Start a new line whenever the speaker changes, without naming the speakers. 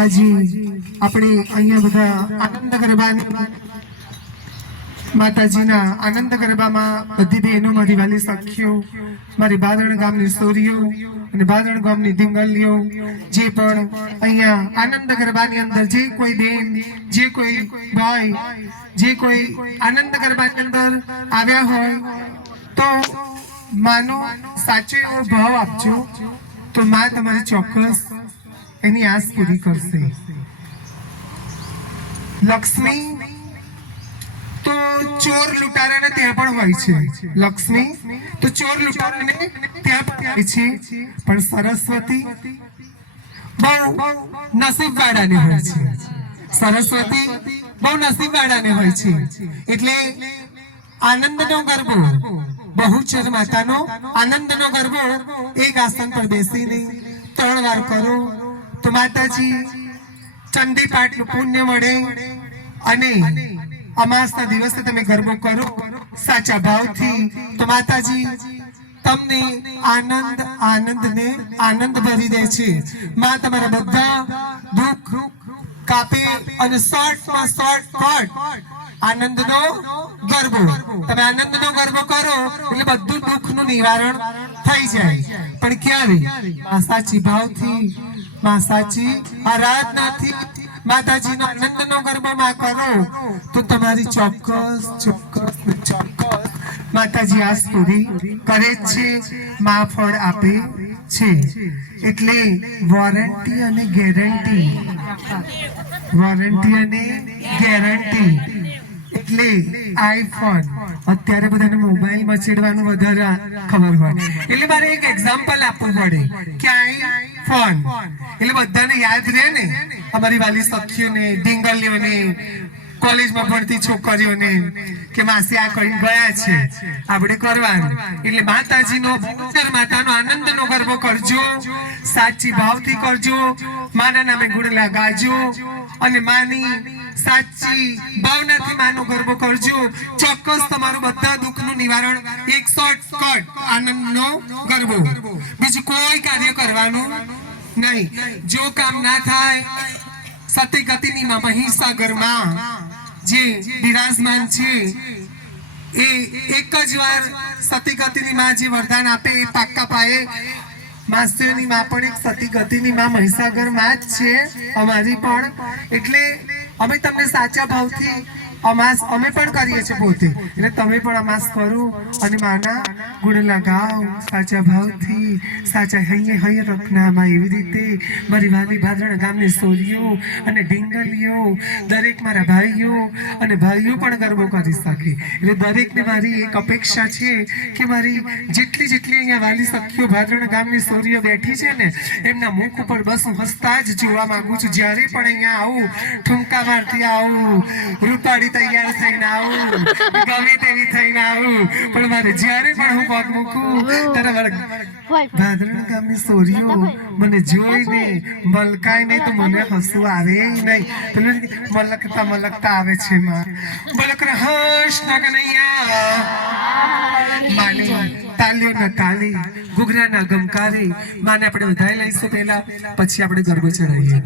આજે આપણે અહીંયા બધા આનંદ ગરબાની માતાજીના આનંદ ગરબામાં બધી બહેનો, મારી વાલી સખીઓ, મારી બાદણ ગામની સોરીઓ અને બાદણ ગામની ધીંગલીઓ જે પણ અહીંયા આનંદ ગરબાની અંદર જે કોઈ બેન, જે કોઈ ભાઈ, જે કોઈ આનંદ ગરબાની અંદર આવ્યા હોય, તો માનો સાચો એવો ભાવ આપજો. તો માં તમારી ચોક્કસ એની આસ પૂરી કરશે. લક્ષ્મી, તો ચોર લૂંટારાને ત્યાં પણ હોય છે. લક્ષ્મી, તો ચોર લૂંટારાને ત્યાં પણ હોય છે. પણ સરસ્વતી બહુ નસીબવાળાને હોય છે. સરસ્વતી બહુ નસીબવાળાને હોય છે. એટલે આનંદનો ગરબો, બહુચર માતાનો આનંદનો ગરબો એક આસન પર બેસીને ત્રણ વાર કરો. તો માતાજી, ચંડી પાટલું પુણ્ય મળે અને અમાસના દિવસે તમે ગરબો કરો. સાચા ભાવથી તો માતાજી, તમને આનંદ, આનંદને આનંદ ભરી દે છે. માં તમારા બધા દુઃખ, કાપી અને શોર્ટમાં શોર્ટ કટ આનંદનો ગરબો. તમે આનંદનો ગરબો કરો એટલે બધું દુઃખનું નિવારણ થઈ જાય. પણ ક્યારે? સાચી ભાવથી માં સાચી આરાધનાથી માતાજીનો આનંદનો ગરબામાં કરો તો તમારી ચોક્કસ ચોક્કસ ચોક્કસ માતાજી આ સ્તુતિ કરે છે, માં ફળ આપે છે. એટલે વોરંટી અને ગેરંટી વોરંટી અને ગેરંટી એટલે આઈફોન અત્યારે બધાને મોબાઈલ મચેડવાનું વધારે ખબર હોય. એટલે મારે એક એક્ઝામ્પલ આપવું પડે. કે આઈફોન એટલે બધાને યાદ રહે ને અમારી વાલી સખીઓને ડીંગલીઓને કોલેજમાં ભણતી છોકરીઓને કે માસી આ કરી ગયા છે. આપણે કરવાનું. એટલે માતાજીનો ભૂતર માતાનો આનંદનો ગરબો કરજો. સાચી ભાવથી કરજો. માના નામે ગુણલા ગાજો અને માની સાચી ભાવનાથી માનો ગરબો કરજો. ચોક્કસ તમારું બધા દુઃખનું નિવારણ એક કટ આનંદનો ગરબો બીજું કોઈ કાર્ય કરવાનું નહીં. જો કામ ના થાય સતી ગતિની માં મહીસાગરમાં જે બિરાજમાન છે, એ એક જ વાર સતી ગતિની માં જે વરદાન આપે એ પાક્કા પાયે માસ્ટરની માં પણ એક સતી ગતિની માં મહિસાગરમાં જ છે. અમારી પણ. એટલે અમે તમને સાચા ભાવથી અમાસ અમે પણ કરીએ છીએ પોતે. એટલે તમે પણ અમાસ કરો. અને માના ગુણ લગાવ. સાચા ભાવથી, સાચા હૈયે હૈયે રખનામાં એવી રીતે મારી વાલી ભાદરણ ગામની સોરીઓ અને ઢીંગલીઓ દરેક મારા ભાઈઓ અને ભાઈઓ પણ ગરબો કરી શકે. એટલે દરેકને મારી એક અપેક્ષા છે કે મારી જેટલી જેટલી અહીંયા વાલી સખીઓ ભાદરણ ગામની સોરીઓ બેઠી છે ને, એમના મુખ ઉપર બસ હું હસતા જ જોવા માંગુ છું. જ્યારે પણ અહીંયા આવું ઠુમકા મારતી આવું, રૂપાળી તૈયાર થઈને આવું. ગમે તેવી થઈને આવું. પણ મારે જ્યારે પણ હું પગ મૂકું, ત્યારે ભાદરણ ગામની સોરીઓ મને જોઈને મલકાય નહીં તો મને હસવું આવે નહીં. મલકતા મલકતા આવે છે માં. મલક હર્ષ ન કનૈયા. માની તાલીઓ ના તાલી, ઘૂઘરા ના ગમકારી. માને આપણે વધારે લઈશું પહેલા, પછી આપણે ગરબો ચડાવીએ.